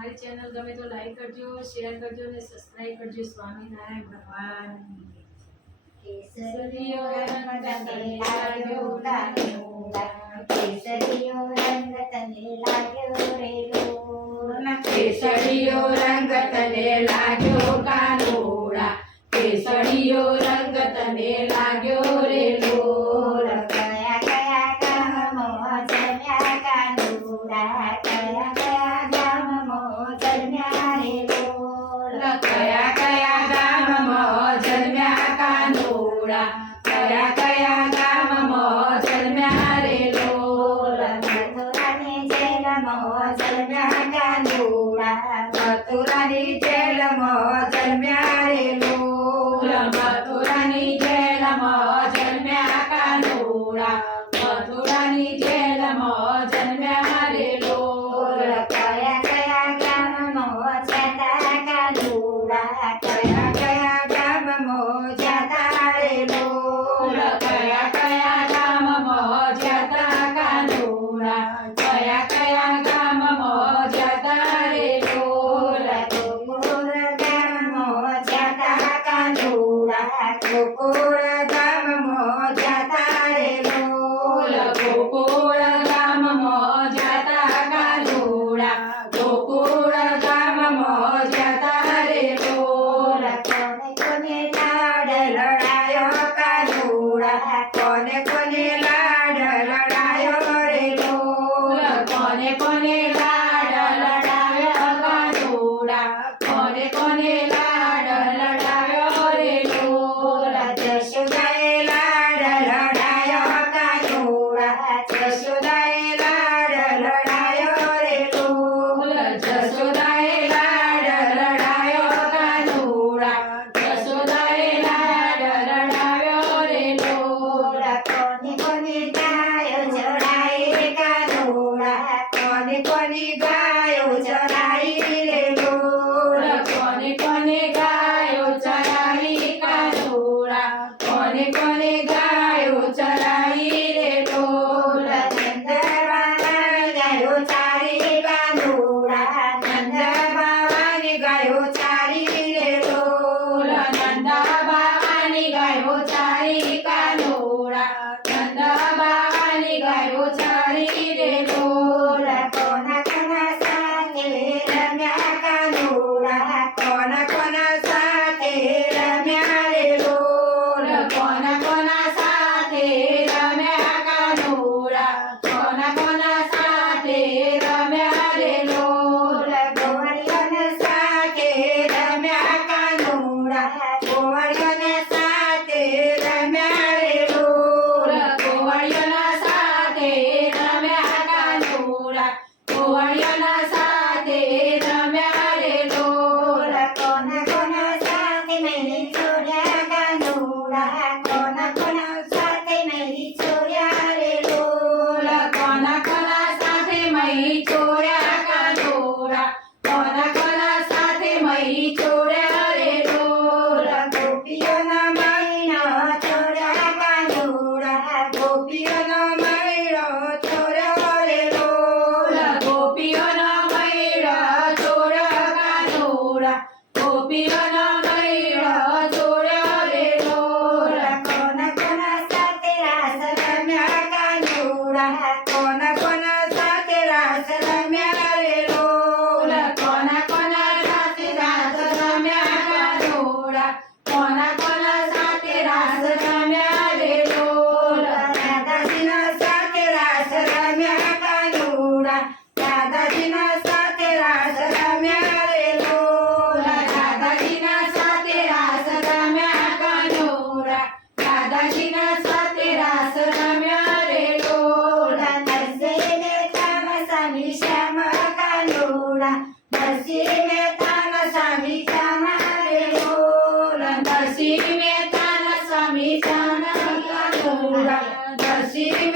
અમારી ચેનલ ગમે તો લાઈક કરજો, શેર કરજો અને સબસ્ક્રાઇબ કરજો. સ્વામિનારાયણ ભગવાન. કેસરીયો રંગ તને લાગ્યો કાનુડા, કેસરીયો રંગ તને લાગ્યો રે લોલા. કેસરીયો રંગ તને લાગ્યો કાનુડા, કેસરીયો રંગ તને લાગ્યો રે લોલા. કયા કયા ગામમાં જન્મ્યા કાનુડા, કયા કયા ગામમાં જન્મ્યા રે લોલા. કયા કયા ગામમાં જન્મ્યા કાનુડા, કયા કયા ગામમાં જન્મ્યા રે લોલા. મથુરાની જેલમાં જન્મ્યા કાનુડા, મથુરાની જેલમાં જન્મ્યા રે લોલા. મથુરાની જેલમાં જન્મ્યા કાનુડા, મથુરાની જેલમાં જન્મ્યા રે લોલા. કયા કયા ગામમાં જતા કાનુડા, કયા કયા ગામમાં જતા રે લોલા. કયા કયા ગામમાં જતા કાનુડા, કયા કયા ગામમાં જતા રે લોલા. ગોકુળ ગામમાં જતા કાનુડા, ગોકુળ ગામમાં જતા રે લોલા. ગોકુળ ગામમાં જતા કાનુડા, ગોકુળ ગામમાં જતા રે લોલા. કોને કોને લાડ લડાયો કાનુડા, કોને કોને લાડ લડાયો રે લોલા. કોને કોને લાડ લડાયો કાનુડા, કોને કોને લાડ લડાયો રે લોલા. જશોદાએ લાડ લડાયો કાનુડા, જશોદાએ લાડ લડાયો રે લોલા. જશોદાએ લાડ લડાયો કાનુડા, જશોદાએ લાડ લડાયો રે લોલા. કોને કોને ગાયો ચરાઈ કાનુડા, કોને કોને ગાયો ચરાઈ રે લોલા. કોને કોને ગાયો ચરાઈ કાનુડા, કોને કોને ગાયો ચરાઈ રે લોલા. નંદબાવાની ગાયો ચારી કાનુડા, નંદબાવાની ગાયો ચારી રે લોલા. નંદબાવાની ગાયો ચારી કાનુડા, નંદબાવાની ગાયો ચારી રે લોલા. કોના કોના સાથે રમ્યા કાનુડા, કોના કોના સાથે રમ્યા રે લોલા. કોના કોના સાથે રમ્યા કાનુડા, કોના કોના સાથે રમ્યા રે લોલા. ગોવાળિયાને સાથે રમ્યા કાનુડા, ગોવાળિયોને સાથે રમ્યા રે લોલા. ગોવાળિયોના સાથે રમ્યા કાનુડા, ગોવાળિયોના સાથે રમ્યા રે લોલા. કોના કોના સાથે મેલી છોડ્યા કાનુડા, કોના કોના સાથે મેલી છોડ્યા રે લોલા. કોના કોના સાથે મહી ચોર્યા કાનુડા, કોના કોના સાથે મહી ચોર્યા રે લોલા. ગોપીઓનો મહિનો છોડ્યા કાનુડા, ગોપીઓનો મૈડો ચોર્યો રે લોલા. ગોપીઓનો મૈડો ચોર્યો કાનુડા, ગોપીઓનો મૈડો ચોર્યો રે લોલા. કોના કોના સાથે રાસ રમ્યા કાનુડા, કોના કોના સાથે રાસ રમ્યા રે લોલા. કોના કોના સાથે રાસ રમ્યા કાનુડા, કોના કોના સાથે રાસ રમ્યા રે લોલા. દાદાજીના સાથે રાસ રમ્યા કાનુડા, દાદાજીના સાથે રાસ રમ્યા રે લોલા. દાદાજીના સાથે રાસ રમ્યા કાનુડા, દાદાજીના સાથે રાસ રમ્યા રે લોલા. નરસિંહ મહેતાના સ્વામી શ્યામ કાનુડા, નરસિંહ મહેતાના સ્વામી શ્યામા રે લોલા. નરસિંહ મહેતાના સ્વામી શ્યામા કાનુડા, નરસિંહ